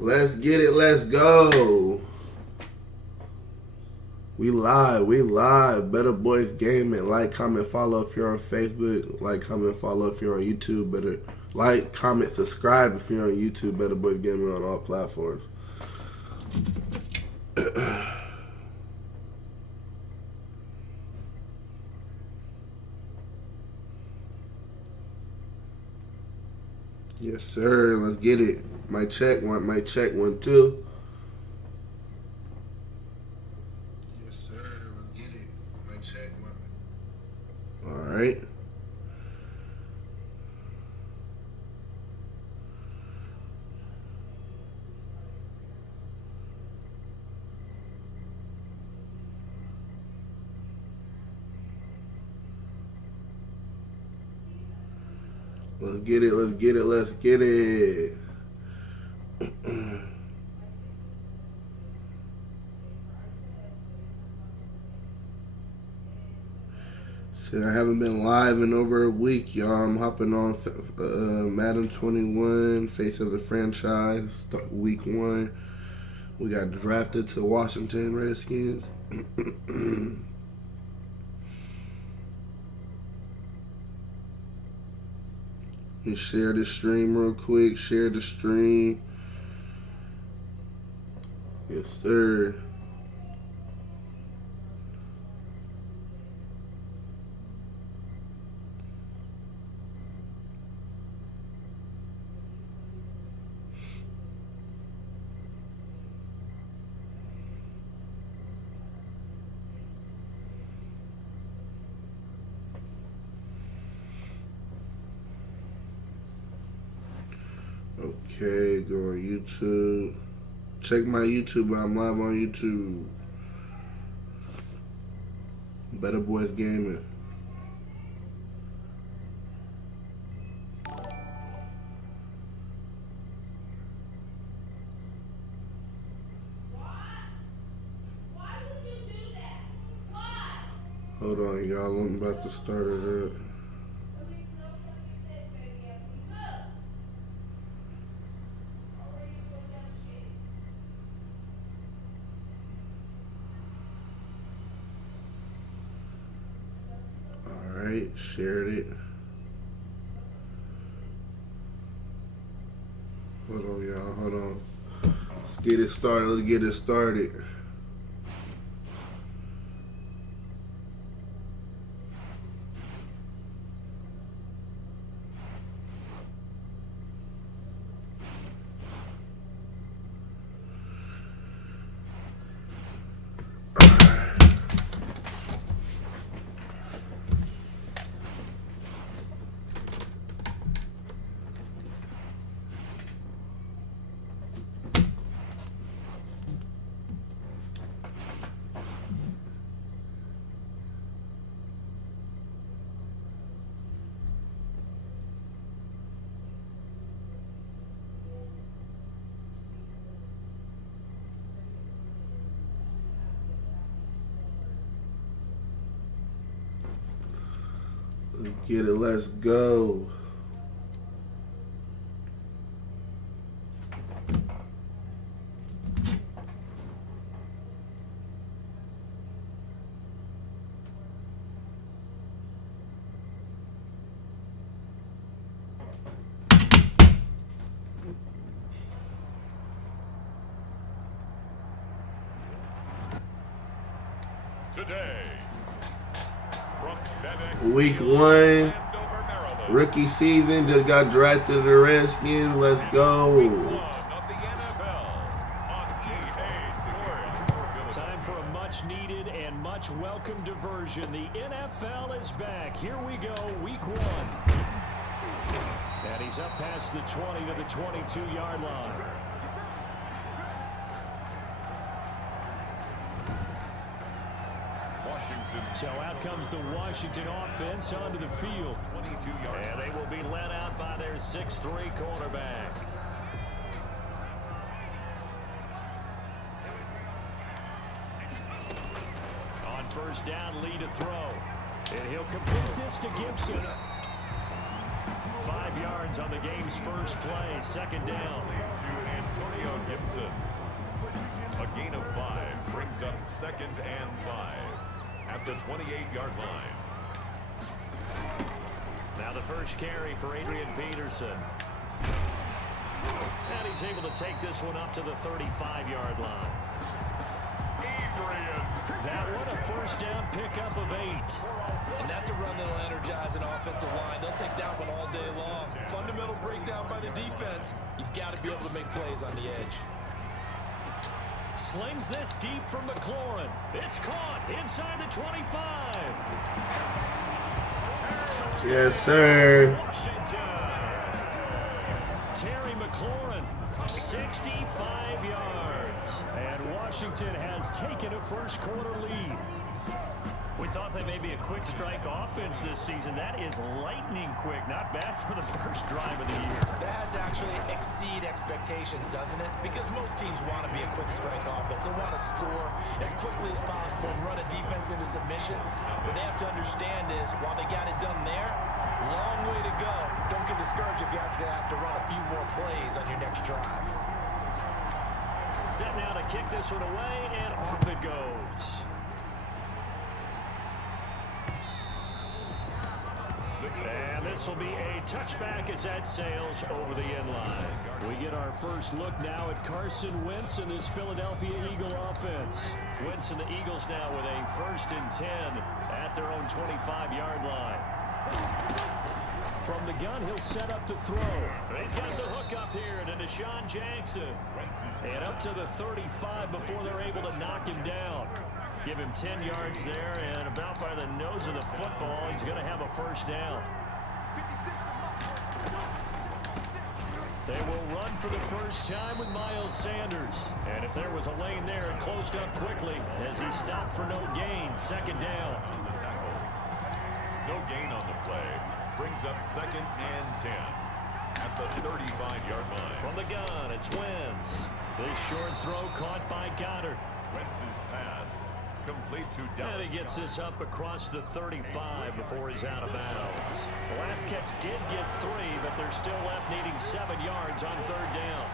Let's get it. Let's go. We live. Better Boys Gaming. Like, comment, follow if you're on Facebook. Like, comment, follow if you're on YouTube. Better like, comment, subscribe if you're on YouTube. Better Boys Gaming on all platforms. Yes, sir. Let's get it. Mic check 1, 2. Yes, sir. Let's get it. Mic check 1. All right. Let's get it. Let's get it. Let's get it. So I haven't been live in over a week, y'all. I'm hopping on Madden 21, face of the franchise, week 1. We got drafted to Washington Redskins. And share the stream real quick. Share the stream. Yes, sir. Okay, go on YouTube. Check my YouTube. I'm live on YouTube. Better Boys Gaming. Why would you do that? Why? Hold on, y'all. I'm about to start it up. Alright, shared it. Hold on, y'all. Hold on. Let's get it started. Let's get it started. Let's get it. Let's go. Today, Week 1, rookie season, just got drafted to the Redskins. Let's go. Time for a much-needed and much-welcome diversion. The NFL is back. Here we go, week 1. And he's up past the 20 to the 22-yard line. So out comes the Washington offense onto the field. And they will be led out by their 6'3" quarterback. On first down, Lee to throw. And he'll complete this to Gibson. 5 yards on the game's first play, second down. Gibson. A gain of 5 brings up 2nd and 5 at the 28-yard line. Now the first carry for Adrian Peterson. And he's able to take this one up to the 35-yard line. That one a first down pickup of 8. And that's a run that'll energize an offensive line. They'll take that one all day long. Fundamental breakdown by the defense. You've got to be able to make plays on the edge. Slings this deep from McLaurin. It's caught inside the 25. Yes, sir. Washington. Terry McLaurin, 65 yards. And Washington has taken a first quarter lead. We thought they may be a quick strike offense this season. That is lightning quick. Not bad for the first drive of the year. That has to actually exceed expectations, doesn't it? Because most teams want to be a quick strike offense. They want to score as quickly as possible and run a defense into submission. What they have to understand is, while they got it done there, long way to go. Don't get discouraged if you actually have to run a few more plays on your next drive. Set now to kick this one away, and off it goes. And this will be a touchback as that sails over the end line. We get our first look now at Carson Wentz and this Philadelphia Eagle offense. Wentz and the Eagles now with a 1st and 10 at their own 25-yard line. From the gun, he'll set up to throw. He's got the hook up here to Deshaun Jackson. And up to the 35 before they're able to knock him down. Give him 10 yards there, and about by the nose of the football, he's going to have a first down. They will run for the first time with Miles Sanders. And if there was a lane there, it closed up quickly as he stopped for no gain. 2nd down. No gain on the play. Brings up 2nd and 10 at the 35-yard line. From the gun, it's Wentz. This short throw caught by Goddard. Wentz's pass complete to Dallas. And he gets this up across the 35 before he's out of bounds. The last catch did get 3, but they're still left needing 7 yards on 3rd down.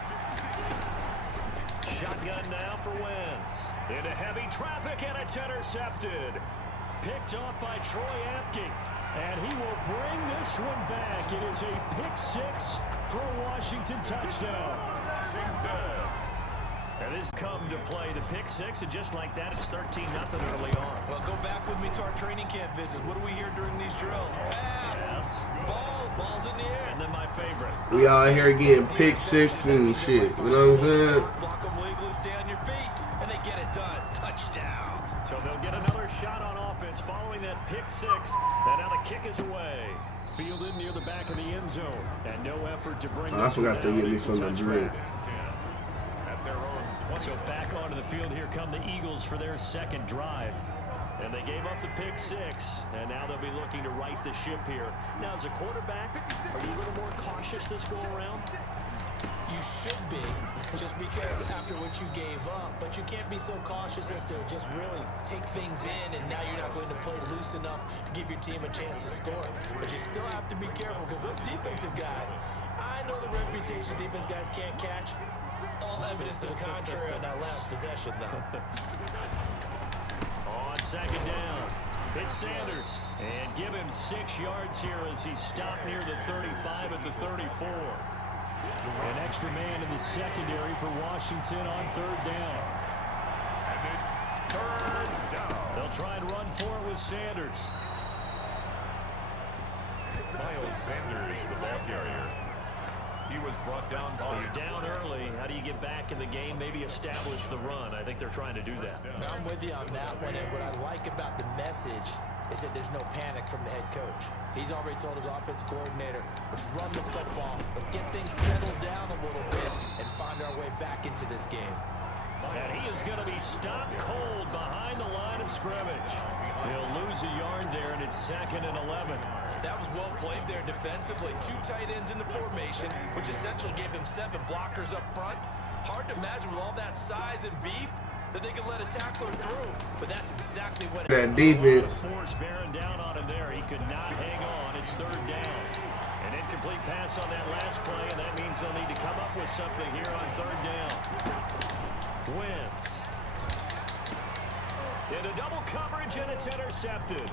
Shotgun now for Wentz. Into heavy traffic, and it's intercepted. Picked off by Troy Apke. And he will bring this one back. It is a pick-6 for a Washington touchdown. And this come to play the pick-6, and just like that, it's 13-0 early on. Well, go back with me to our training camp visit. What do we hear during these drills? Pass. Yes. Ball's in the air. And then my favorite. We out here getting pick-6 and shit. You know what I'm saying? Block them legally, stay on your feet, and they get it done. Touchdown. So they'll get another shot on offense following that pick-6. And now the kick is away. Fielded near the back of the end zone. And no effort to bring I this one forgot to down. get me It's a some to drink. So back onto the field, here come the Eagles for their 2nd drive. And they gave up the pick-6, and now they'll be looking to right the ship here. Now, as a quarterback, are you a little more cautious this go-around? You should be, just because after what you gave up, but you can't be so cautious as to just really take things in, and now you're not going to play loose enough to give your team a chance to score. But you still have to be careful, because those defensive guys, I know the reputation defense guys can't catch. All evidence to the contrary on that last possession, though. On 2nd down, it's Sanders. And give him 6 yards here as he stopped near the 35 at the 34. An extra man in the secondary for Washington on 3rd down. And it's 3rd down. They'll try and run for it with Sanders. Miles Sanders, the ball carrier. He was brought down by... You're down early. How do you get back in the game? Maybe establish the run. I think they're trying to do that. I'm with you on that one, and what I like about the message is that there's no panic from the head coach. He's already told his offensive coordinator, let's run the football, let's get things settled down a little bit, and find our way back into this game. And he is going to be stopped cold behind the line of scrimmage. He'll lose a yard there, and it's 2nd and 11. That was well played there defensively. 2 tight ends in the formation, which essentially gave him 7 blockers up front. Hard to imagine with all that size and beef that they could let a tackler through, but that's exactly what That defense. Force bearing down on him there. He could not hang on. It's 3rd down. An incomplete pass on that last play, and that means they'll need to come up with something here on third down. Wentz. Into double coverage, and it's intercepted.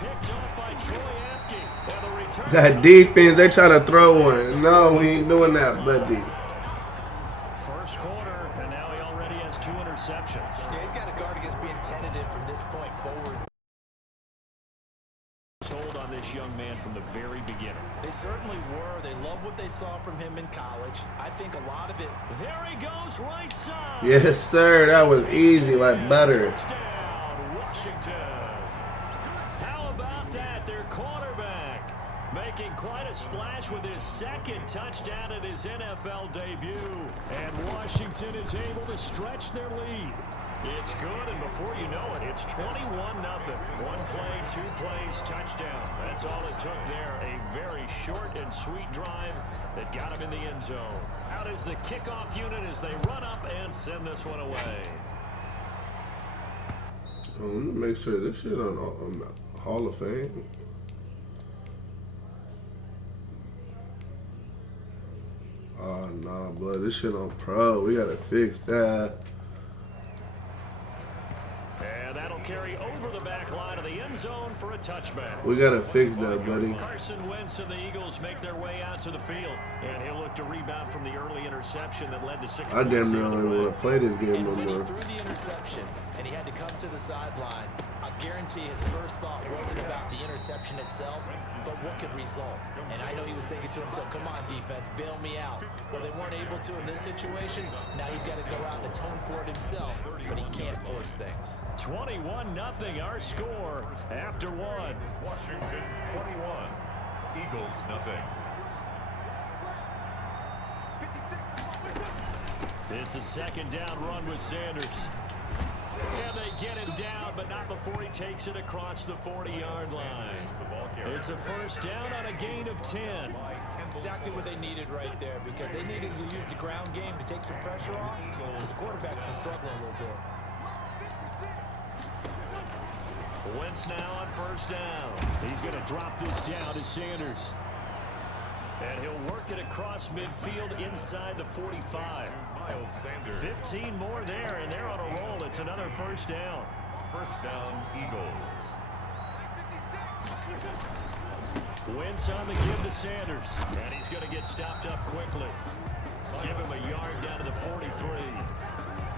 Picked up by Troy Apke. And the return. That defense, they try to throw one. No, we ain't doing that, buddy. First quarter, and now he already has 2 interceptions. Yeah, he's got to guard against being tentative from this point forward. Hold on this young man from the very beginning. They certainly were. They love what they saw from him in college. I think a lot of it. There he goes, right side. Yes, sir. That was easy like butter. Touchdown, Washington. How about that? Their quarterback making quite a splash with his second touchdown in his NFL debut. And Washington is able to stretch their lead. It's good, and before you know it, it's 21-0. 1 play, 2 plays, touchdown. That's all it took there. A very short and sweet drive that got him in the end zone. Out is the kickoff unit as they run up and send this one away. Let me make sure this shit on the Hall of Fame. Oh, nah, blood. This shit on Pro. We gotta fix that. And that'll carry over the back line of the end zone for a touchback. We gotta fix that, buddy. Carson Wentz and the Eagles make their way out to the field. And he'll look to rebound from the early interception that led to 6 I damn near don't even want to play this game And no when he more. threw the interception and he had to come to the sideline, I guarantee his first thought wasn't about the interception itself, but what could result. And I know he was thinking to himself, come on, defense, bail me out. Well, they weren't able to in this situation. Now he's got to go out and atone for it himself, but he can't force things. 21-0 our score after 1. Washington 21, Eagles nothing. It's a second down run with Sanders. And they get him down, but not before he takes it across the 40-yard line. It's a first down on a gain of 10. Exactly what they needed right there, because they needed to use the ground game to take some pressure off, because the quarterback's been struggling a little bit. Wentz now on first down. He's going to drop this down to Sanders. And he'll work it across midfield inside the 45. 15 more there, and they're on a roll. It's another first down. First down, Eagles. Wentz on the give to Sanders. And he's going to get stopped up quickly. Give him a yard down to the 43.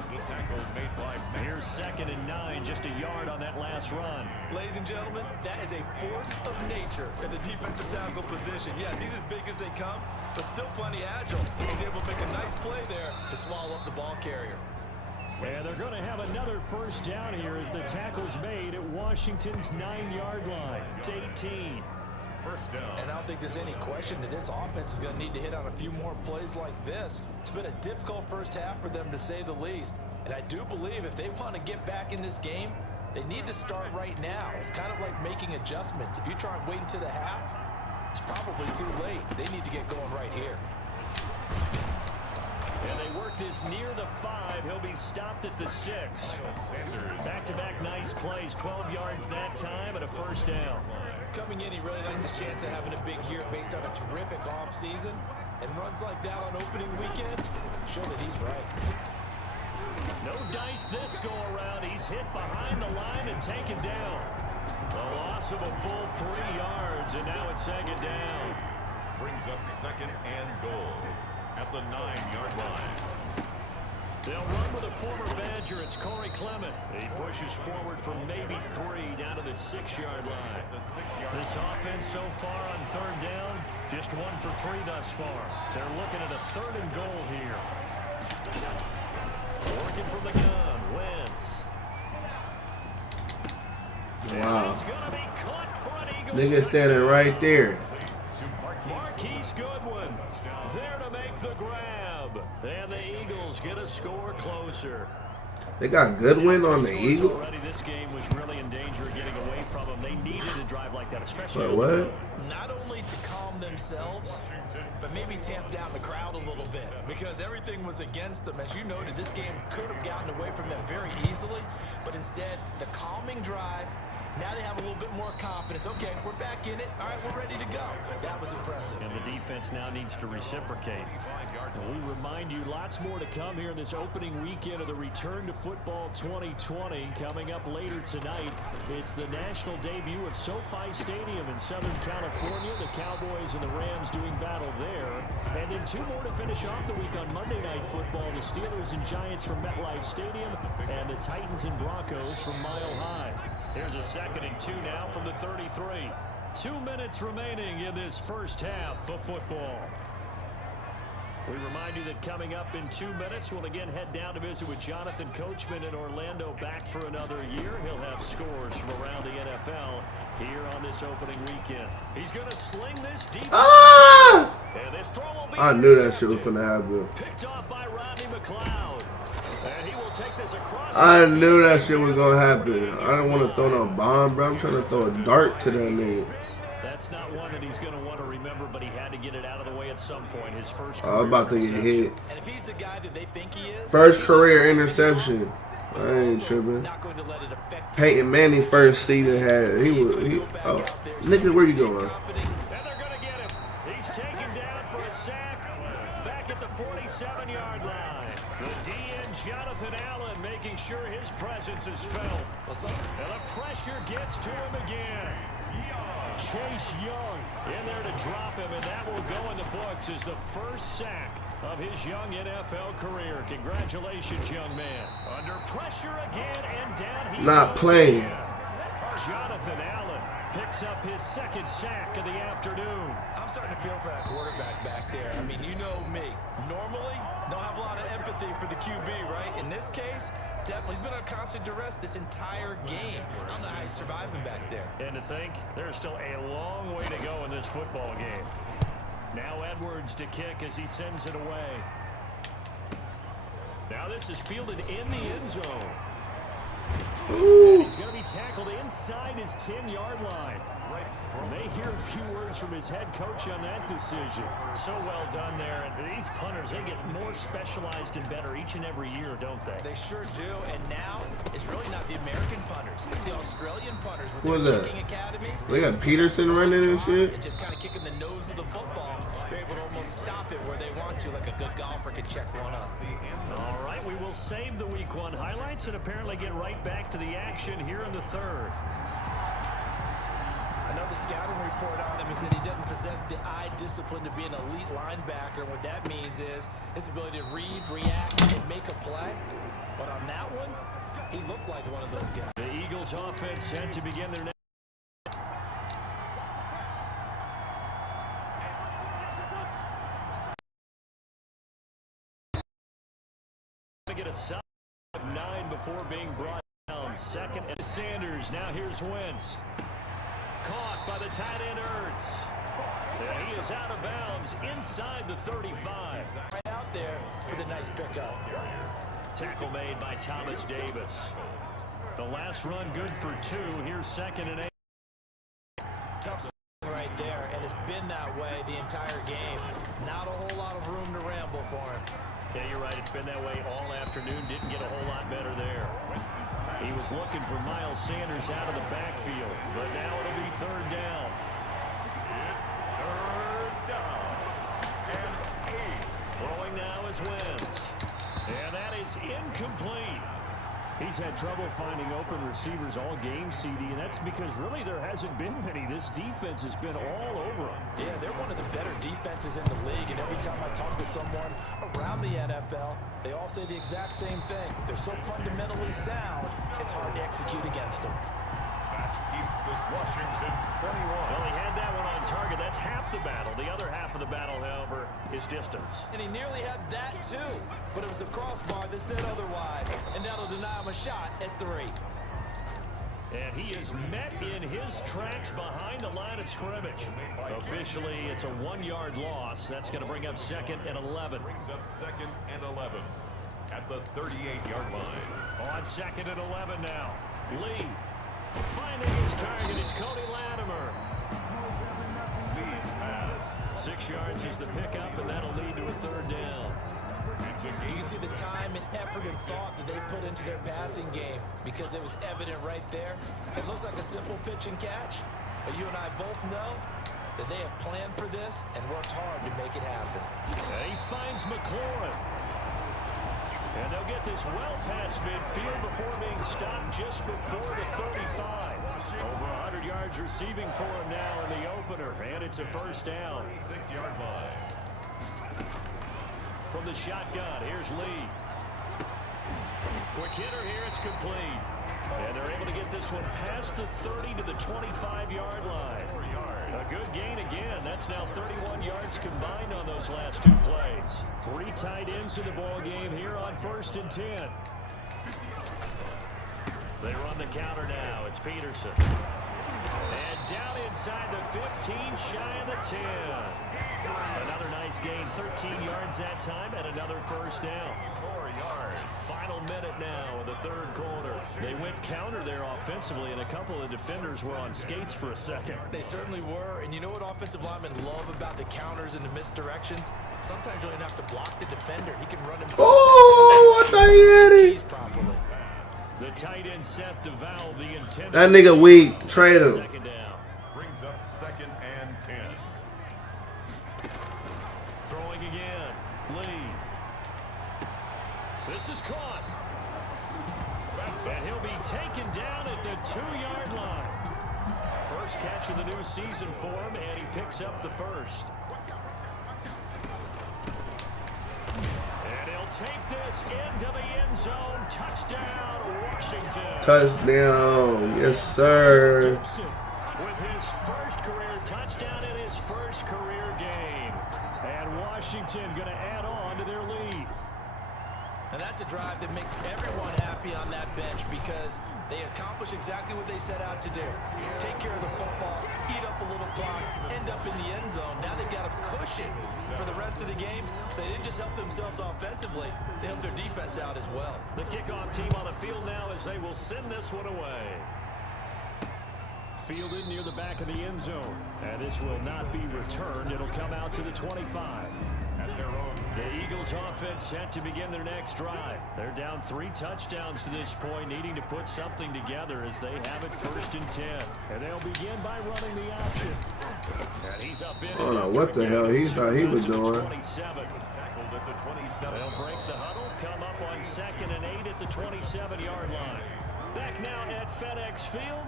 The tackle made by Madden. Here's 2nd and 9, just a yard on that last run. Ladies and gentlemen, that is a force of nature in the defensive tackle position. Yes, he's as big as they come, but still plenty agile. He's able to make a nice play there to swallow up the ball carrier. And they're going to have another first down here as the tackle's made at Washington's 9-yard line. It's 18. First down. And I don't think there's any question that this offense is going to need to hit on a few more plays like this. It's been a difficult first half for them, to say the least. And I do believe if they want to get back in this game, they need to start right now. It's kind of like making adjustments. If you try and wait until the half, it's probably too late. They need to get going right here. And they work this near the 5. He'll be stopped at the 6. Back-to-back nice plays. 12 yards that time and a first down. Coming in, he really likes his chance of having a big year based on a terrific offseason. And runs like that on opening weekend show that he's right. No dice this go-around. He's hit behind the line and taken down. A loss of a full 3 yards, and now it's 2nd down. Brings up 2nd and goal at the 9-yard line. They'll run with a former Badger. It's Corey Clement. He pushes forward for maybe 3 down to the 6-yard line. This offense so far on 3rd down, just 1 for 3 thus far. They're looking at a 3rd and goal here. Working from the gun, Wentz. Wow. He's gonna be caught for an Eagles Nigga standing right there. Marquise Goodwin there to make the grab. And the Eagles get a score closer. They got Goodwin on the Eagles. Already this game was really in danger of getting away from them. They needed a drive like that, especially. But what? Not only to calm themselves, but maybe tamp down the crowd a little bit, because everything was against them. As you noted, this game could have gotten away from them very easily, but instead, the calming drive Now they have a little bit more confidence. Okay, we're back in it. All right, we're ready to go. That was impressive. And the defense now needs to reciprocate. And we remind you, lots more to come here in this opening weekend of the Return to Football 2020. Coming up later tonight, it's the national debut of SoFi Stadium in Southern California. The Cowboys and the Rams doing battle there. And then 2 more to finish off the week on Monday Night Football. The Steelers and Giants from MetLife Stadium and the Titans and Broncos from Mile High. Here's a 2nd and 2 now from the 33. 2 minutes remaining in this first half of football. We remind you that coming up in 2 minutes, we'll again head down to visit with Jonathan Coachman in Orlando, back for another year. He'll have scores from around the NFL here on this opening weekend. He's going to sling this deep. Ah! And this throw will be I knew that shit was finna happen. picked off by Rodney McLeod. And he will take this across. I knew that shit was gonna happen. I don't want to throw no bomb, bro. I'm trying to throw a dart to that nigga. That's not one that he's going to want to remember, but he had to get it out of the way at some point. His first I'm about to get hit. And if he's the guy that they think he is, First career interception. I ain't tripping. not going to let it affect Peyton Manning first season had oh, nigga, where you going? And they're going to get him. He's taken down for a sack back at the 47-yard line. The DN Jonathan Allen making sure his presence is felt. And the pressure gets to him again. Chase Young in there to drop him, and that will go in the books as the first sack of his young NFL career. Congratulations, young man. Under pressure again, and down he Not goes playing. again. Jonathan Allen picks up his 2nd sack of the afternoon. I'm starting to feel for that quarterback back there. I mean, you know me. Normally, don't have a lot of empathy for the QB, right? In this case, definitely. He's been under constant duress this entire game. I don't know how he's surviving back there. And to think, there's still a long way to go in this football game. Now Edwards to kick as he sends it away. Now this is fielded in the end zone. He's going to be tackled inside his 10-yard line. May hear a few words from his head coach on that decision. So well done there. And these punters, they get more specialized and better each and every year, don't they? They sure do. And now it's really not the American punters. It's the Australian punters with Who their is that? kicking academies. They got Peterson running and shit. And just kind of kicking the nose of the football. They're able to almost stop it where they want to, like a good golfer can check one up. All right, we will save the Week 1 highlights and apparently get right back to the action here in the 3rd. Another scouting report on him is that he doesn't possess the eye discipline to be an elite linebacker. And what that means is his ability to read, react, and make a play. But on that one, he looked like one of those guys. The Eagles offense set to begin their next. To get a solid 9 before being brought down. 2nd and Sanders. Now here's Wentz. Caught by the tight end Ertz. And he is out of bounds inside the 35. Right out there for the nice pickup. Tackle made by Thomas Davis. The last run good for 2. Here's 2nd and 8. Tough right there, and it's been that way the entire game. Not a whole lot of room to ramble for him. Yeah, you're right. It's been that way all afternoon. Didn't get a whole lot better there. He was looking for Miles Sanders out of the backfield, but now it'll be 3rd down. Throwing now is Wentz. And that is incomplete. He's had trouble finding open receivers all game, CD, and that's because really there hasn't been many. This defense has been all over him. Yeah, they're one of the better defenses in the league, and every time I talk to someone around the NFL, they all say the exact same thing. They're so fundamentally sound, it's hard to execute against them. Keeps this Washington 21. Well, he had that one on target. That's half the battle. The other half of the battle, however, is distance. And he nearly had that too, but it was the crossbar that said otherwise, and that'll deny him a shot at 3. And he is met in his tracks behind the line of scrimmage. Officially, it's a 1-yard loss. That's going to bring up 2nd and 11. Brings up 2nd and 11 at the 38-yard line. On 2nd and 11 now. Lee finding his target. It's Cody Latimer. Lee's pass. 6 yards is the pickup, and that'll lead to a 3rd down. You can see the time and effort and thought that they put into their passing game because it was evident right there. It looks like a simple pitch and catch, but you and I both know that they have planned for this and worked hard to make it happen. And he finds McLaurin. And they'll get this well past midfield before being stopped just before the 35. Over 100 yards receiving for him now in the opener, and it's a first down. 6-yard line. From the shotgun, here's Lee. Quick hitter here, it's complete. And they're able to get this one past the 30 to the 25-yard line. A good gain again. That's now 31 yards combined on those last two plays. 3 tight ends in the ball game here on 1st and 10. They run the counter now. It's Peterson. And down inside the 15, shy of the 10. Another nice gain, 13 yards that time, and another first down. 4 yards. Final minute now in the 3rd quarter. They went counter there offensively, and a couple of defenders were on skates for a second. They certainly were, and you know what offensive linemen love about the counters and the misdirections? Sometimes you don't even have to block the defender. He can run himself. Oh, what the Keys properly. The tight end set the valve, the intended. That nigga weak. Trade him. Second down. Brings up 2nd and 10. Throwing again. Lee. This is caught. And he'll be taken down at the 2-yard line. First catch of the new season for him, and he picks up the first. And he'll take this into the end zone. Touchdown, Washington. Touchdown. Yes, sir. With his first career touchdown in his first career game. And Washington going to add on to their lead. And that's a drive that makes everyone happy on that bench because they accomplish exactly what they set out to do. Take care of the football, eat up a little clock, end up in the end zone. Now they've got a cushion for the rest of the game. So they didn't just help themselves offensively, they helped their defense out as well. The kickoff team on the field now as they will send this one away. Fielded near the back of the end zone. And this will not be returned. It'll come out to the 25. The Eagles offense set to begin their next drive. They're down 3 touchdowns to this point, needing to put something together as they have it 1st and 10. And they'll begin by running the option. And he's up in. I don't know what the hell he thought he was doing. 27. They'll break the huddle, come up on 2nd and 8 at the 27-yard line. Back now at FedEx Field.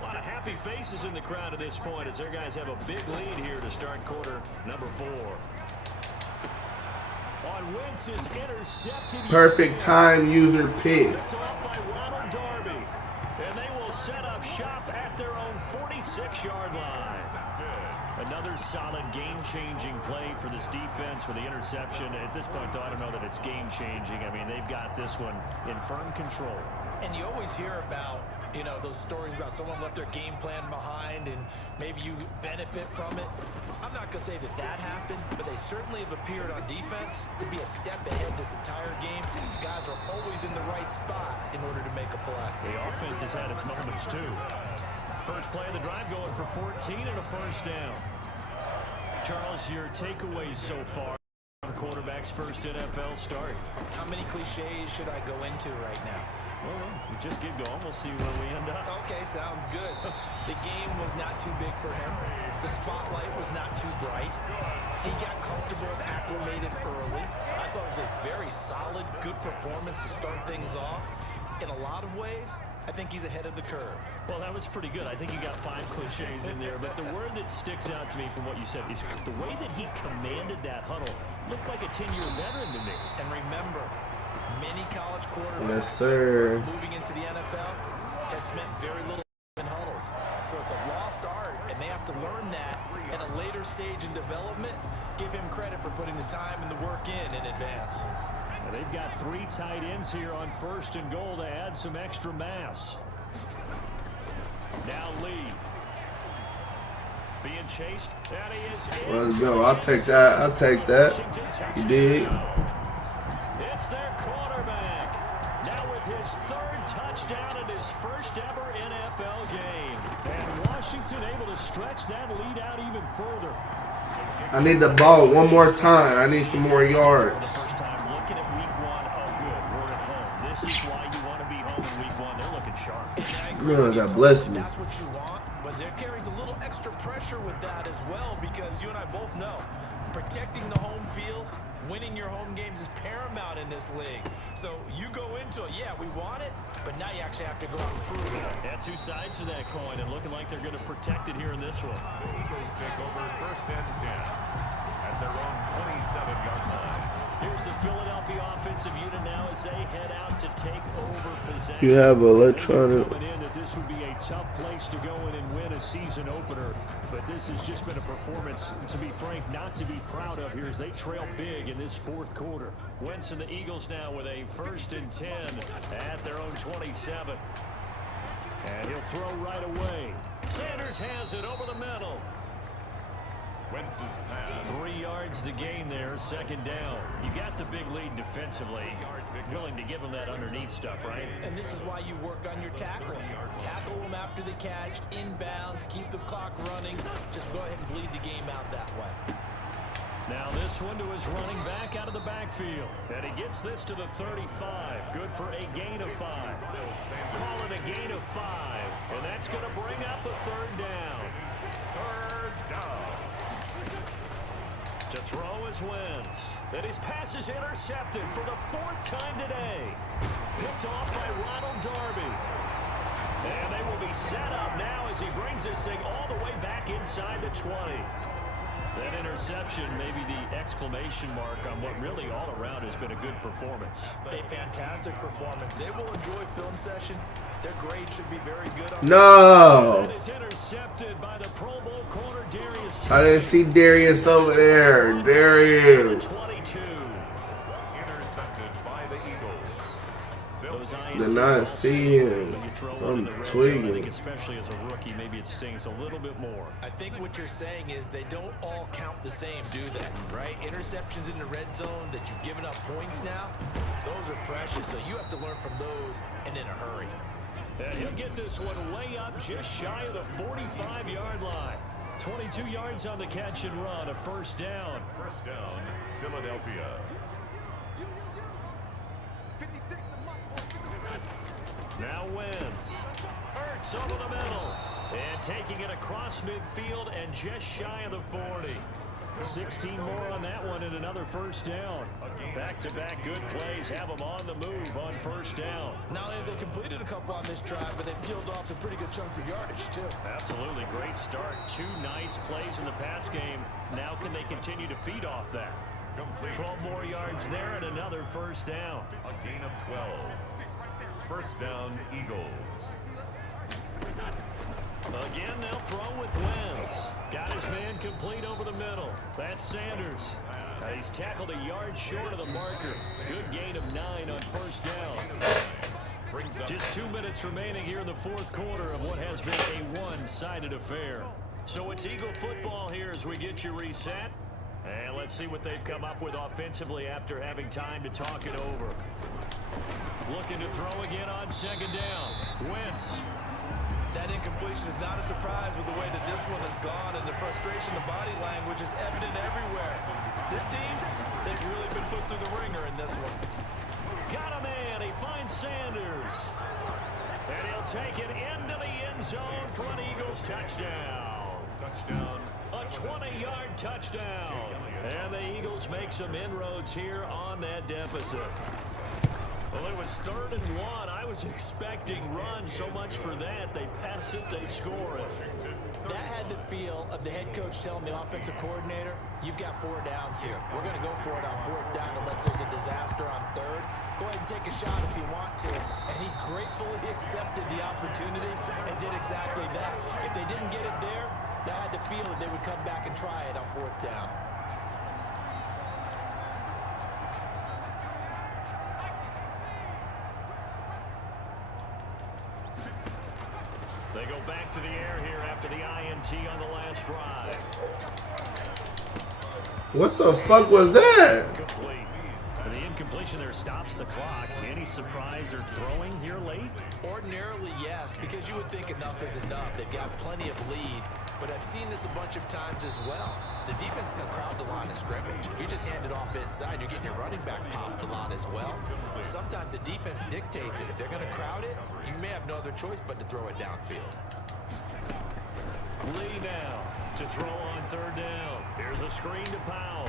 A lot of happy faces in the crowd at this point as their guys have a big lead here to start quarter number 4. On Wentz's intercepted. Perfect time user pick. Picked off by Ronald Darby. And they will set up shop at their own 46-yard line. Another solid game-changing play for this defense for the interception. At this point, though, I don't know that it's game-changing. I mean, they've got this one in firm control. And you always hear about, you know, those stories about someone left their game plan behind and maybe you benefit from it. I'm not going to say that that happened, but they certainly have appeared on defense to be a step ahead this entire game. Guys are always in the right spot in order to make a play. The offense has had its moments, too. First play of the drive going for 14 and a first down. Charles, your takeaways so far on quarterback's first NFL start? How many cliches should I go into right now? Well, we just get going. We'll see where we end up. Okay, sounds good. The game was not too big for him. The spotlight was not too bright. He got comfortable and acclimated early. I thought it was a very solid, good performance to start things off. In a lot of ways, I think he's ahead of the curve. Well, that was pretty good. I think you got 5 cliches in there. But the word that sticks out to me from what you said is the way that he commanded that huddle looked like a 10-year veteran to me. And remember, many college quarterbacks moving into the NFL has spent very little in huddles. So it's a lost art, and they have to learn that at a later stage in development. Give him credit for putting the time and the work in advance. And they've got 3 tight ends here on 1st and goal to add some extra mass. Now Lee. Being chased. And he is in. Let's go. I'll take that. I'll take that. You dig? It's their quarterback. Now with his 3rd touchdown in his first ever NFL game. And Washington able to stretch that lead out even further. I need the ball one more time. I need some more yards. For the first time looking at sharp. And I agree No, with you, God Tony. bless me. That's what you want, but there carries a little extra pressure with that as well, because you and I both know protecting the home field, winning your home games is paramount in this league. So you go into it, yeah, we want it, but now you actually have to go out and prove it. Yeah, two sides to that coin, and looking like they're going to protect it here in this one. The Eagles take over 1st and 10 at their own 27-yard line. Here's the Philadelphia offensive unit now as they head out to take over possession. You have electronic. Coming in that this would be a tough place to go in and win a season opener, but this has just been a performance, to be frank, not to be proud of here as they trail big in this fourth quarter. Wentz and the Eagles now with a 1st and 10 at their own 27. And he'll throw right away. Sanders has it over the middle. Wentz's pass. 3 yards the gain there, 2nd down. You got the big lead defensively. Willing to give him that underneath stuff, right? And this is why you work on your tackling. Tackle them after the catch, inbounds, keep the clock running. Just go ahead and bleed the game out that way. Now this one to his running back out of the backfield. And he gets this to the 35. Good for a gain of 5. Call it a gain of 5. And that's going to bring up a 3rd down. 3rd down. To throw is Wentz. And his pass is intercepted for the 4th time today. Picked off by Ronald Darby. And they will be set up now as he brings this thing all the way back inside the 20. That interception, maybe the exclamation mark on what really all around has been a good performance. A fantastic performance. They will enjoy film session. Their grade should be very good on No. That is intercepted by the Pro Bowl corner Darius. I didn't see Darius over there. Darius. 22. Intercepted by the Eagles. Those Did INTs not all see him. when you throw I'm one in the red zone, I tweaking. think especially as a rookie, maybe it stings a little bit more. I think what you're saying is they don't all count the same, do they? Right? Interceptions in the red zone that you've given up points now, those are precious. So you have to learn from those and in a hurry. And he'll get this one way up just shy of the 45-yard line. 22 yards on the catch and run, a 1st down. 1st down, Philadelphia. Now Wentz. Hurts over the middle. And taking it across midfield and just shy of the 40. 16 more on that one and another 1st down. Back-to-back good plays have them on the move on 1st down. Not only have they completed a couple on this drive, but they've peeled off some pretty good chunks of yardage, too. Absolutely. Great start. 2 nice plays in the pass game. Now can they continue to feed off that? Complete. 12 more yards there and another 1st down. A gain of 12. 1st down, Eagles. Again, they'll throw with Wentz. Got his man complete over the middle. That's Sanders. He's tackled a yard short of the marker. Good gain of 9 on 1st down. Just 2 minutes remaining here in the 4th quarter of what has been a one-sided affair. So it's Eagle football here as we get you reset. And let's see what they've come up with offensively after having time to talk it over. Looking to throw again on 2nd down. Wentz. That incompletion is not a surprise with the way that this one has gone, and the frustration, the body language is evident everywhere. This team, they've really been put through the ringer in this one. Got a man. He finds Sanders. And he'll take it into the end zone for an Eagles touchdown. Touchdown. A 20-yard touchdown. And the Eagles make some inroads here on that deficit. Well, it was 3rd and 1. I was expecting run. So much for that. They pass it, they score it. That had the feel of the head coach telling the offensive coordinator, you've got 4 downs here. We're going to go for it on 4th down unless there's a disaster on 3rd. Go ahead and take a shot if you want to. And he gratefully accepted the opportunity and did exactly that. If they didn't get it there, that had the feel that they would come back and try it on 4th down. They go back to the air here after the INT on the last drive. What the fuck was that? Complete. And the incompletion there stops the clock. Any surprise they're throwing here late? Ordinarily, yes, because you would think enough is enough. They've got plenty of lead. but I've seen this a bunch of times as well. The defense can crowd the line of scrimmage. If you just hand it off inside, you're getting your running back popped a lot as well. Sometimes the defense dictates it. If they're going to crowd it, you may have no other choice but to throw it downfield. Lee now to throw on third down. Here's a screen to Powell.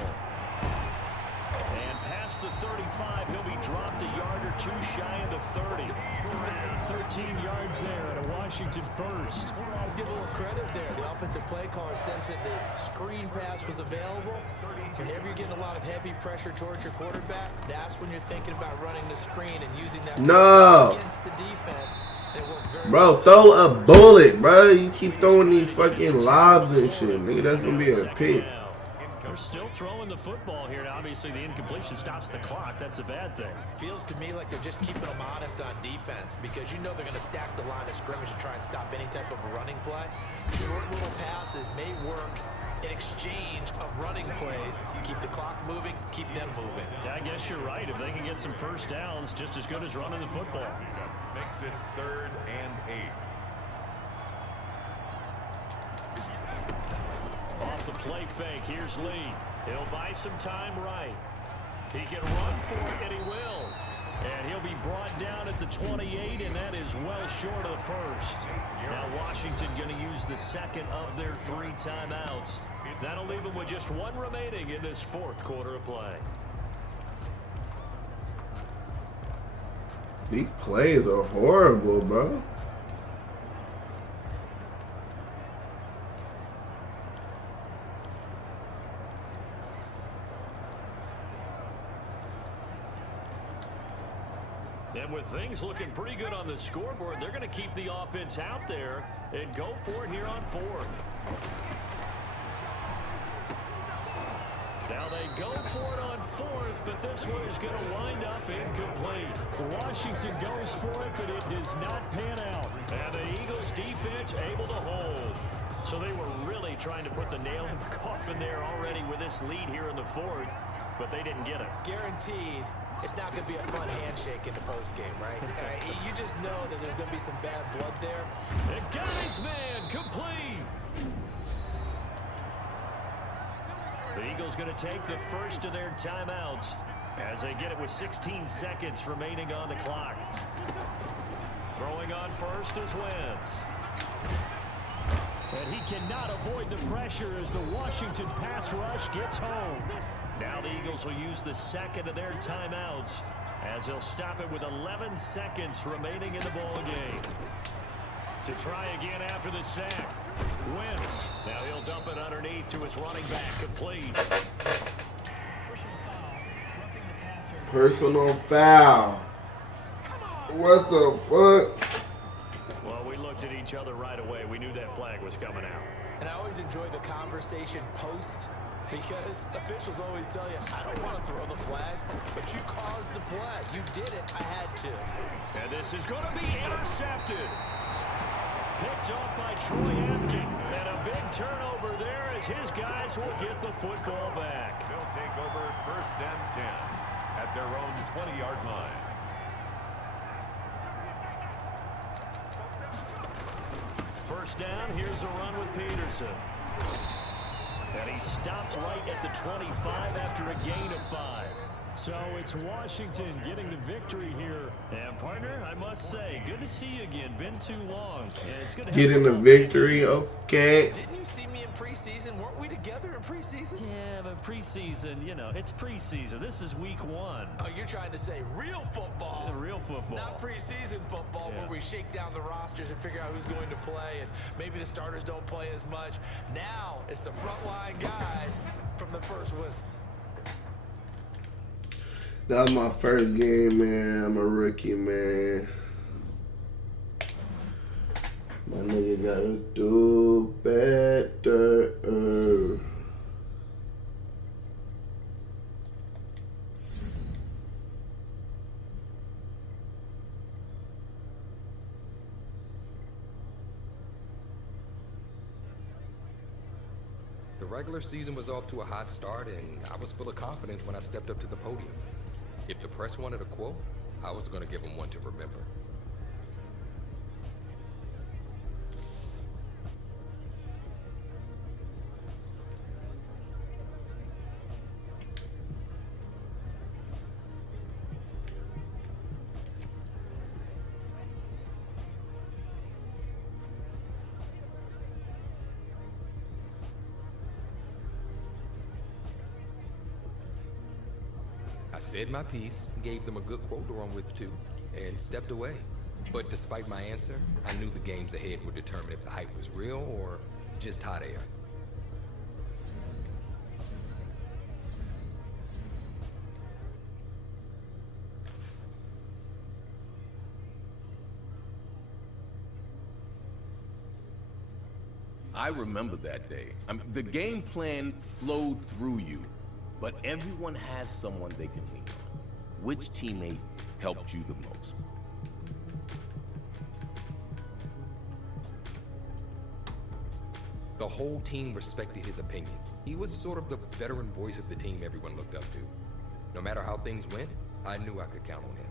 And past the 35, he'll be dropped a yard or two shy of the 30. 13 yards there at a Washington first. Let's give a little credit there. The offensive play caller sensed that the screen pass was available. Whenever you're getting a lot of heavy pressure towards your quarterback, that's when you're thinking about running the screen and using that against the defense. Bro, throw a bullet, bro. You keep throwing these fucking lobs and shit, nigga. That's gonna be a pick. They're still throwing the football here. Now, obviously, the incompletion stops the clock. That's a bad thing. Feels to me like they're just keeping them honest on defense because you know they're going to stack the line of scrimmage and try and stop any type of a running play. Short little passes may work in exchange of running plays. Keep the clock moving, keep them moving. Yeah, I guess you're right. If they can get some first downs, just as good as running the football. Makes it 3rd and 8. Off the play fake, here's Lee. He'll buy some time right. He can run for it, and he will. And he'll be brought down at the 28, and that is well short of the first. Now Washington going to use the second of their 3 timeouts. That'll leave them with just 1 remaining in this 4th quarter of play. These plays are horrible, bro. And with things looking pretty good on the scoreboard, they're going to keep the offense out there and go for it here on 4th. Now they go for it on 4th, but this one is going to wind up incomplete. Washington goes for it, but it does not pan out. And the Eagles defense able to hold. So they were really trying to put the nail in the coffin there already with this lead here in the 4th, but they didn't get it. Guaranteed. It's not going to be a fun handshake in the postgame, right? You just know that there's going to be some bad blood there. And guys, man, complete. The Eagles going to take the first of their timeouts as they get it with 16 seconds remaining on the clock. Throwing on first is Wentz. And he cannot avoid the pressure as the Washington pass rush gets home. Now the Eagles will use the second of their timeouts as they'll stop it with 11 seconds remaining in the ball game. To try again after the sack. Wentz. Now he'll dump it underneath to his running back. Complete. Personal foul. What the fuck? Well, we looked at each other right away. We knew that flag was coming out. And I always enjoy the conversation post because officials always tell you, I don't want to throw the flag, but you caused the play. You did it. I had to. And this is going to be intercepted. Picked off by Troy Apke. And a big turnover there as his guys will get the football back. They'll take over 1st and 10 at their own 20-yard line. First down, here's a run with Peterson. And he stopped right at the 25 after a gain of 5. So it's Washington getting the victory here. And partner, I must say, good to see you again. Been too long. And it's good to Getting the victory, okay. Didn't you see me in preseason? Weren't we together in preseason? Yeah, but preseason, you know, it's preseason. This is week 1. Oh, you're trying to say real football. Yeah, real football. Not preseason football where we shake down the rosters and figure out who's going to play and maybe the starters don't play as much. Now it's the frontline guys from the first whistle. That was my first game, man. I'm a rookie, man. My nigga gotta do better. The regular season was off to a hot start, and I was full of confidence when I stepped up to the podium. If the press wanted a quote, I was going to give them one to remember. said my piece, gave them a good quote to run with too, and stepped away. But despite my answer, I knew the games ahead would determine if the hype was real or just hot air. I remember that day. The game plan flowed through you, but everyone has someone they can lean on. Which teammate helped you the most? The whole team respected his opinion. He was sort of the veteran voice of the team everyone looked up to. No matter how things went, I knew I could count on him.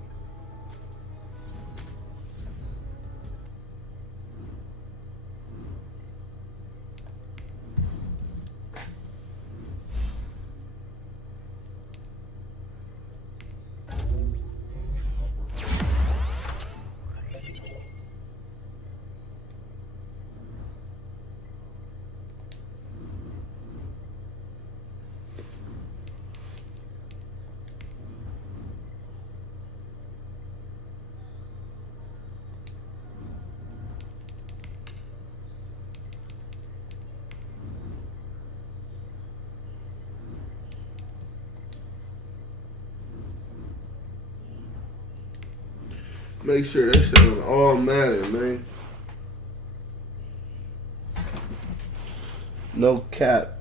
Make sure that shit on all Madden, man. No cap.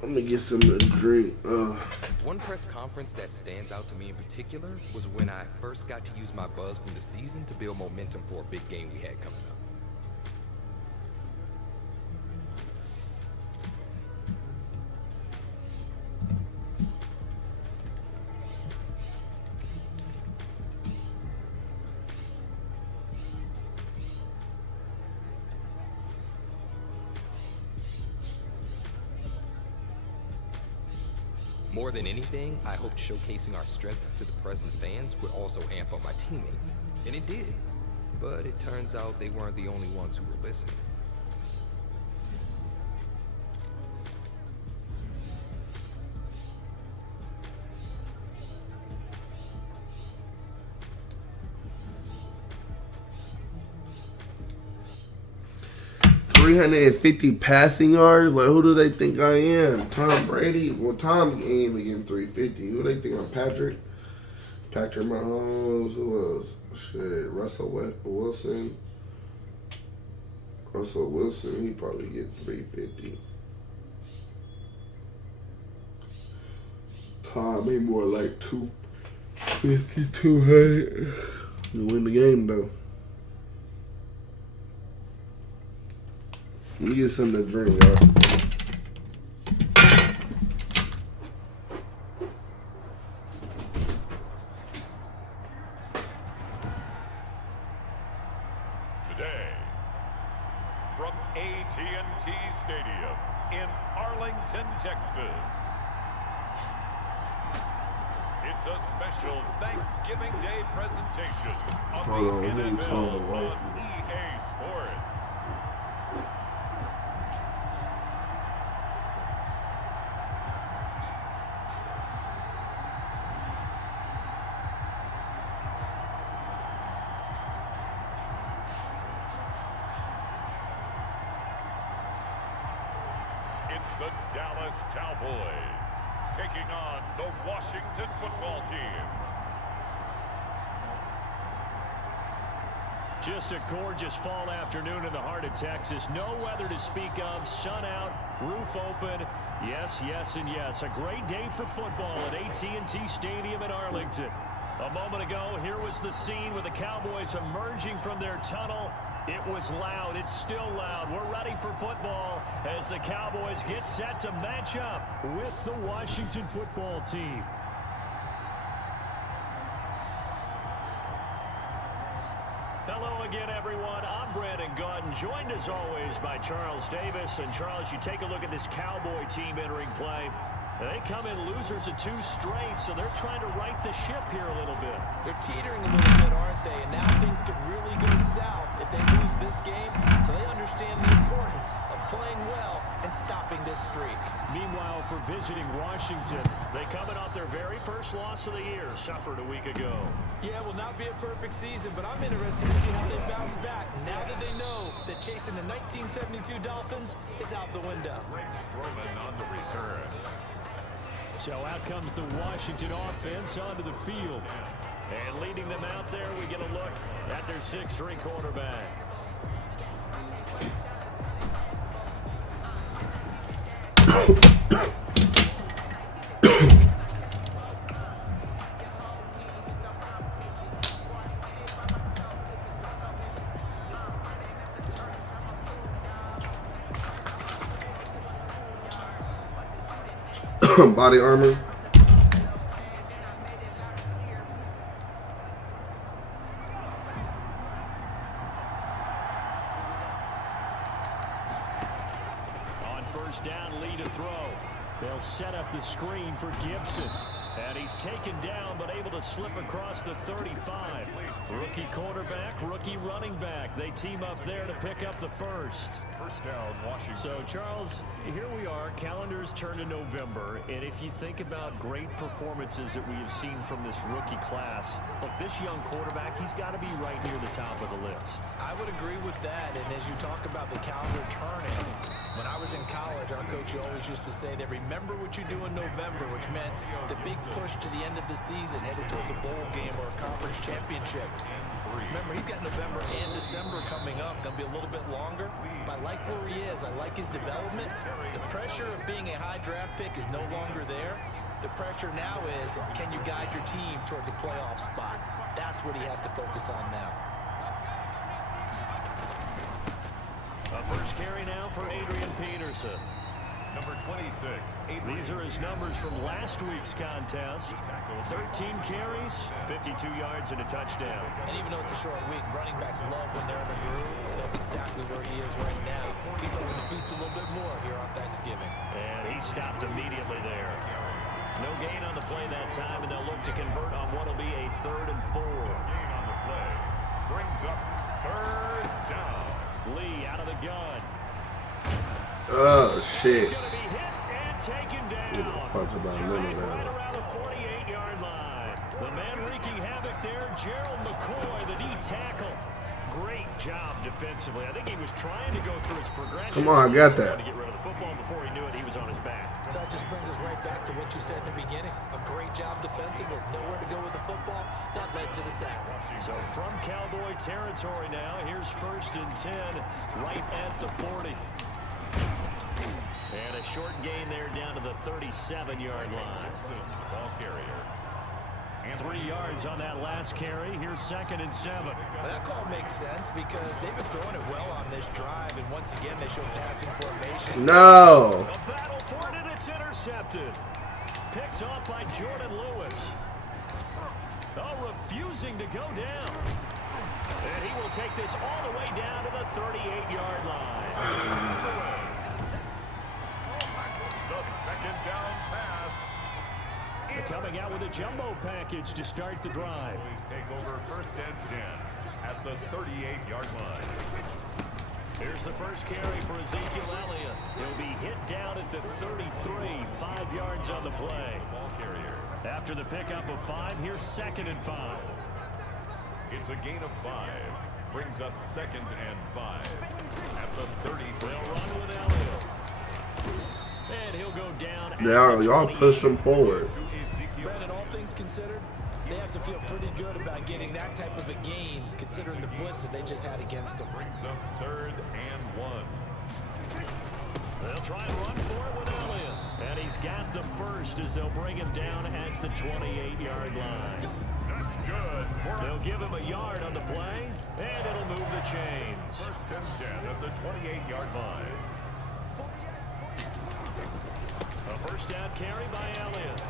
I'm gonna get something to drink. One press conference that stands out to me in particular was when I first got to use my buzz from the season to build momentum for a big game we had coming up. More than anything, I hoped showcasing our strengths to the press and fans would also amp up my teammates. And it did. But it turns out they weren't the only ones who were listening. .350 passing yards. Like, who do they think I am? Tom Brady? Well, Tom ain't even getting 350. Who do they think I'm? Patrick Mahomes. Who else? Shit, Russell Wilson. He probably get 350. Tom ain't more like 250, 200. You win the game though. Let me get something to drink, y'all. Today, from AT&T Stadium in Arlington, Texas, it's a special Thanksgiving Day presentation of Hold the on, let me NFL turn the on lights on. EA Sports. It's the Dallas Cowboys taking on the Washington football team. Just a gorgeous fall afternoon in the heart of Texas. No weather to speak of. Sun out, roof open. Yes, yes, and yes. A great day for football at AT&T Stadium in Arlington. A moment ago, here was the scene with the Cowboys emerging from their tunnel. It was loud. It's still loud. We're ready for football as the Cowboys get set to match up with the Washington football team. Hello again, everyone. I'm Brandon Gautin, joined as always by Charles Davis. And Charles, you take a look at this Cowboy team entering play. They come in losers of 2 straight, so they're trying to right the ship here a little bit. They're teetering a little bit, aren't they? And now things could really go south if they lose this game. So they understand the importance of playing well and stopping this streak. Meanwhile, for visiting Washington, they coming off their very first loss of the year, suffered a week ago. Yeah, will not be a perfect season, but I'm interested to see how they bounce back now that they know that chasing the 1972 Dolphins is out the window. Roman on the return. So out comes the Washington offense onto the field. And leading them out there, we get a look at their 6'3" quarterback. Body armor. On first down, lead to throw. They'll set up the screen for Gibson. And he's taken down, but able to slip across the 35. Rookie quarterback, rookie running back. They team up there to pick up the first. First down, Washington. So, Charles, here we are. Calendars turn to November. And if you think about great performances that we have seen from this rookie class, look, this young quarterback, he's got to be right near the top of the list. I would agree with that. And as you talk about the calendar turning, when I was in college, our coach always used to say that remember what you do in November, which meant the big push to the end of the season, headed towards a bowl game or a conference championship. Remember, he's got November and December coming up. Going to be a little bit longer. But I like where he is. I like his development. The pressure of being a high draft pick is no longer there. The pressure now is, can you guide your team towards a playoff spot? That's what he has to focus on now. A first carry now for Adrian Peterson. Number 26, Adrian. These are his numbers from last week's contest. 13 carries, 52 yards, and a touchdown. And even though it's a short week, running backs love when they're in a groove. That's exactly where he is right now. He's hoping to feast a little bit more here on Thanksgiving. And he stopped immediately there. No gain on the play that time, and they'll look to convert on what will be a 3rd and 4. Gain on the play. Brings up 3rd down. Lee out of the gun. Oh shit. He's going to be hit and taken down. Give a fuck about none of Right that. around the 48-yard line. The man wreaking havoc there, Gerald McCoy, the D tackle. Great job defensively. I think he was trying to go through his progression. Come on, I got that. To get rid of the football. Before he knew it, he was on his back. So that just brings us right back to what you said in the beginning. A great job defensively. Nowhere to go with the football. That led to the sack. So from Cowboy territory now, here's 1st and 10 right at the 40. And a short gain there down to the 37-yard line. Ball carrier. 3 yards on that last carry. Here's 2nd and 7. Well, that call makes sense because they've been throwing it well on this drive, and once again they show passing formation. No. A battle for it, and it's intercepted. Picked off by Jordan Lewis. Oh, refusing to go down. And he will take this all the way down to the 38-yard line. The 2nd down pass. Coming out with a jumbo package to start the drive. Please take over 1st and 10 at the 38-yard line. Here's the first carry for Ezekiel Elliott. He'll be hit down at the 33, 5 yards on the play. Ball carrier. After the pickup of 5, here's 2nd and 5. It's a gain of 5. Brings up 2nd and 5 at the 30. They'll run with Elliott. And he'll go down. Y'all pushed him forward. Brandon, all things considered, they have to feel pretty good about getting that type of a gain, considering the blitz that they just had against them. Brings up 3rd and 1. They'll try and run for it with Elliott. And he's got the first as they'll bring him down at the 28-yard line. That's good. They'll give him a yard on the play, and it'll move the chains. 1st and 10 at the 28-yard line. A first down carry by Elliott.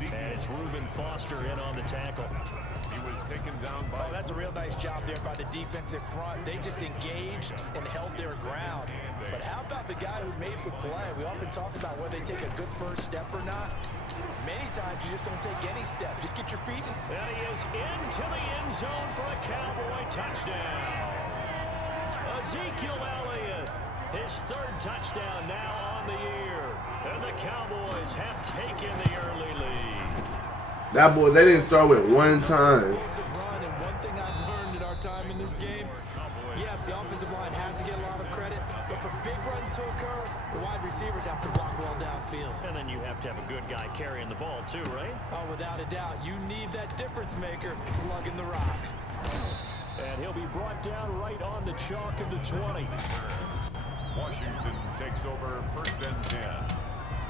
And it's Reuben Foster in on the tackle. He was taken down by... Oh, that's a real nice job there by the defensive front. They just engaged and held their ground. But how about the guy who made the play? We often talk about whether they take a good first step or not. Many times you just don't take any step. Just get your feet in. And he is into the end zone for a Cowboy touchdown. Ezekiel Elliott, his 3rd touchdown now on the year. And the Cowboys have taken the early lead. That boy, they didn't throw it one time. Run, and one thing I've learned in our time in this game, yes, the offensive line has to get a lot of credit, but for big runs to occur, the wide receivers have to block well downfield. And then you have to have a good guy carrying the ball too, right? Oh, without a doubt. You need that difference maker lugging the rock. And he'll be brought down right on the chalk of the 20. Washington takes over 1st and 10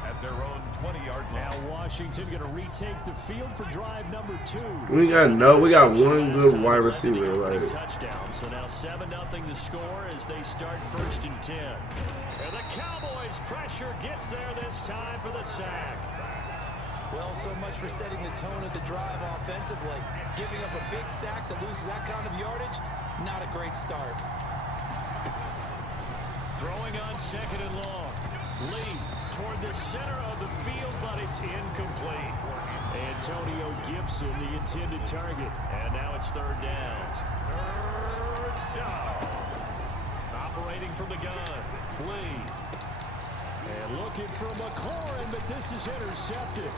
at their own 20-yard line. Now Washington going to retake the field for drive number 2. We got one good wide receiver. Like, touchdown. So now 7-0 the score as they start 1st and 10. And the Cowboys pressure gets there this time for the sack. Well, so much for setting the tone of the drive offensively. Giving up a big sack that loses that kind of yardage, not a great start. Throwing on 2nd and long. Lee toward the center of the field, but it's incomplete. Antonio Gibson, the intended target. And now it's 3rd down. 3rd down. Operating from the gun. Lee. And looking for McLaurin, but this is intercepted.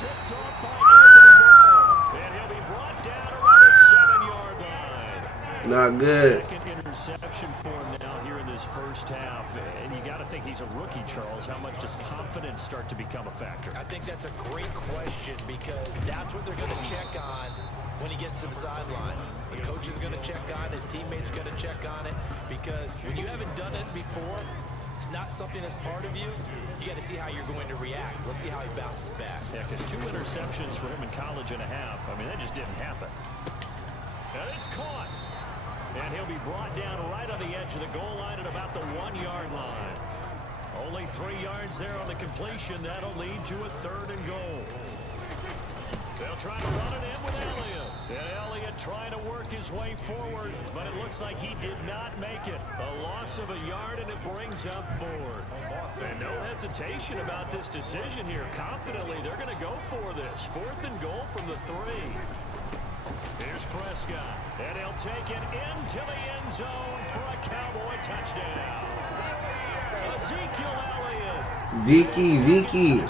Picked off by Anthony Brown. And he'll be brought down around the 7-yard line. not good. Second interception for him now here in this first half. And you got to think he's a rookie, Charles. How much does confidence start to become a factor? I think that's a great question because that's what they're going to check on when he gets to the sidelines. The coach is going to check on it. His teammates are going to check on it because when you haven't done it before, it's not something that's part of you. You got to see how you're going to react. Let's see how he bounces back. Yeah, because 2 interceptions for him in college and a half. I mean, that just didn't happen. And it's caught. And he'll be brought down right on the edge of the goal line at about the 1-yard line. Only 3 yards there on the completion. That'll lead to a 3rd and goal. They'll try to run it in with Elliott. And Elliott trying to work his way forward, but it looks like he did not make it. A loss of a yard, and it brings up 4th. And no hesitation about this decision here. Confidently, they're going to go for this. 4th and goal from the 3. Here's Prescott, and he'll take it into the end zone for a Cowboy touchdown. Ezekiel Elliott. Zeke.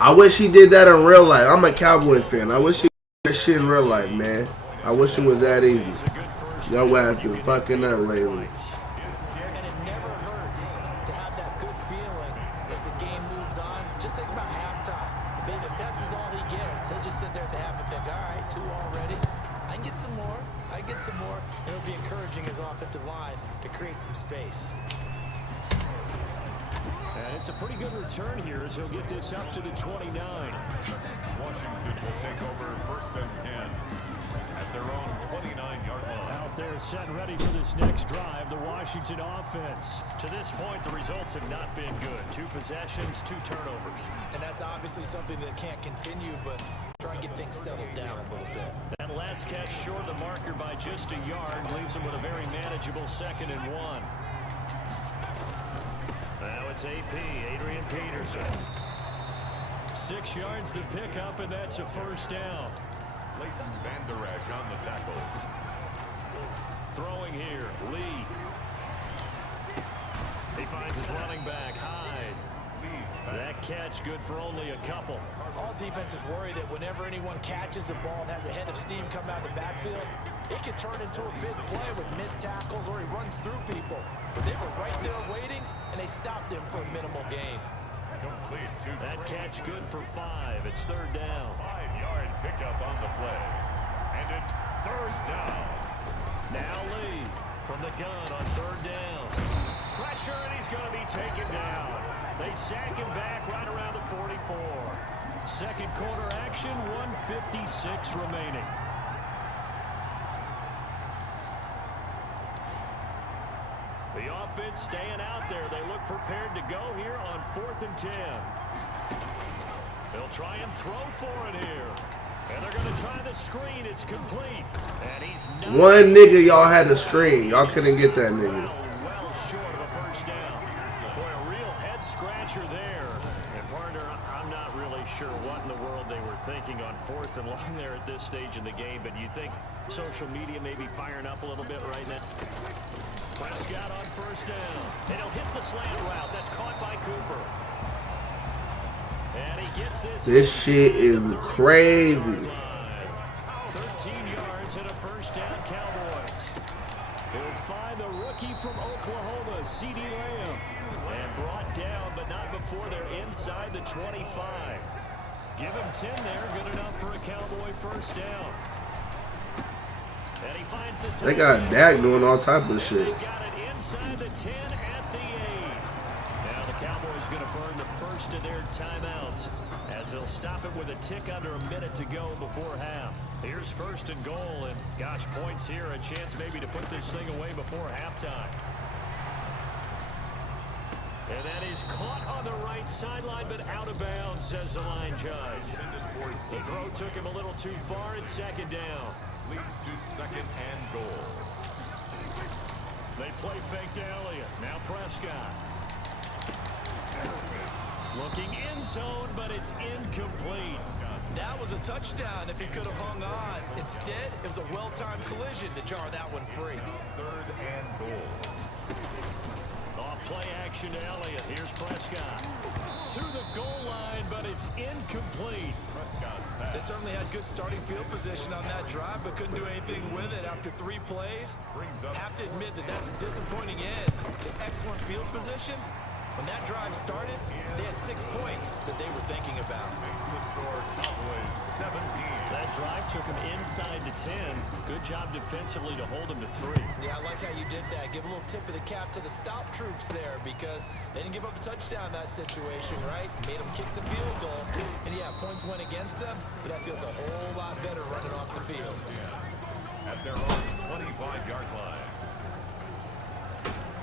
I wish he did that in real life. I'm a Cowboys fan. I wish he did that shit in real life, man. I wish it was that easy. Your ass been fucking up lately. And it never hurts to have that good feeling as the game moves on. Just think about halftime. If that's all he gets, he'll just sit there at the half and think, all right, 2 already. I can get some more. I can get some more. And it'll be encouraging his offensive line to create some space. And it's a pretty good return here as he'll get this up to the 29. Washington will take over 1st and 10 at their own 29-yard line. Out there set ready for this next drive, the Washington offense. To this point, the results have not been good. 2 possessions, 2 turnovers. And that's obviously something that can't continue, but try and get things settled down a little bit. That last catch short of the marker by just a yard leaves him with a very manageable 2nd and 1. Now it's AP, Adrian Peterson. 6 yards to pick up, and that's a 1st down. Leighton Vander Esch on the tackle. Throwing here, Lee. He finds his running back, Hyde. That catch good for only a couple. all defenses worry that whenever anyone catches the ball and has a head of steam come out of the backfield, it can turn into a big play with missed tackles or he runs through people. But they were right there waiting, and they stopped him for a minimal gain. Complete to That catch good for 5. It's third down. 5-yard pickup on the play. And it's third down. Now Lee from the gun on third down. Pressure, and he's going to be taken down. They sack him back right around the 44. Second quarter action, 1:56 remaining. The offense staying out there. They look prepared to go here on 4th and 10. They'll try and throw for it here. And they're going to try the screen. It's complete. And he's not. One nigga y'all had to screen. Y'all couldn't get that nigga. Well short of a first down. Boy, a real head scratcher there. And partner, I'm not really sure what in the world they were thinking on 4th and long there at this stage in the game, but you think social media may be firing up a little bit right now? Prescott on first down. And he'll hit the slant route. That's caught by Cooper. And he gets this. This shit is crazy. 13 yards and a first down, Cowboys. They'll find the rookie from Oklahoma, CeeDee Lamb. And brought down, but not before they're inside the 25. Give him 10 there. Good enough for a Cowboy first down. And he finds the They got Dak doing all type of shit. They got it inside the 10 at the 8. Now the Cowboys going to burn the first of their timeouts as they'll stop it with a tick under a minute to go before half. Here's first and goal, and gosh, points here, a chance maybe to put this thing away before halftime. And that is caught on the right sideline, but out of bounds, says the line judge. The throw took him a little too far. It's second down. Leads to second and goal. They play fake to Elliott. Now Prescott. Looking in zone, but it's incomplete. That was a touchdown if he could have hung on. Instead, it was a well-timed collision to jar that one free. Third and goal. Off play action to Elliott. Here's Prescott. To the goal line, but it's incomplete. Prescott's pass. They certainly had good starting field position on that drive, but couldn't do anything with it after 3 plays. Have to admit that that's a disappointing end to excellent field position. When that drive started, they had 6 points that they were thinking about. Makes the score Cowboys 17. That drive took him inside to 10. Good job defensively to hold him to 3. Yeah, I like how you did that. Give a little tip of the cap to the stop troops there because they didn't give up a touchdown in that situation, right? Made them kick the field goal. And yeah, points went against them, but that feels a whole lot better running off the field. At their own 25-yard line.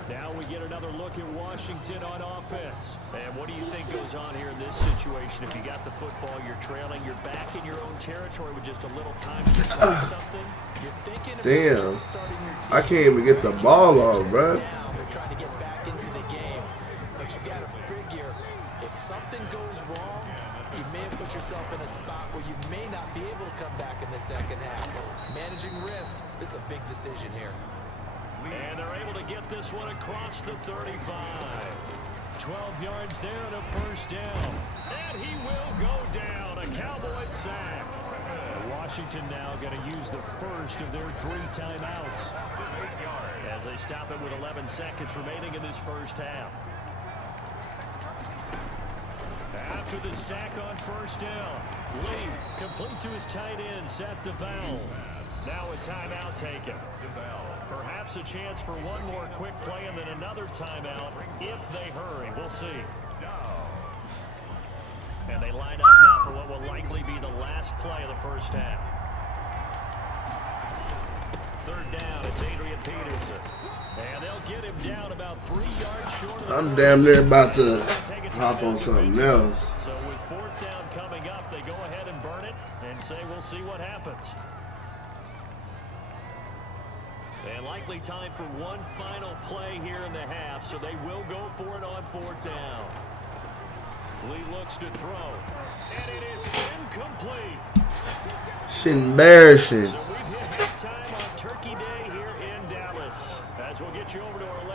Now we get another look at Washington on offense. And what do you think goes on here in this situation? If you got the football, you're trailing, you're back in your own territory with just a little time to try something. You're thinking Damn. about starting your team. I can't even get the ball off, bro. They're trying to get back into the game. But you got to figure, if something goes wrong, you may have put yourself in a spot where you may not be able to come back in the second half. Managing risk, this is a big decision here. And they're able to get this one across the 35. 12 yards there and a first down. And he will go down. A Cowboy sack. Washington now going to use the first of their 3 timeouts as they stop it with 11 seconds remaining in this first half. After the sack on first down, Lee complete to his tight end, Seth DeVal. Now a timeout taken. Perhaps a chance for one more quick play and then another timeout if they hurry. We'll see. And they line up now for what will likely be the last play of the first half. Third down, it's Adrian Peterson. And they'll get him down about 3 yards short of I'm damn near about to hop on something else. So with fourth down coming up, they go ahead and burn it and say we'll see what happens. And likely time for one final play here in the half, so they will go for it on fourth down. Lee looks to throw, and it is incomplete. It's embarrassing. So we've hit halftime on Turkey Day here in Dallas. As we'll get you over to Orlando.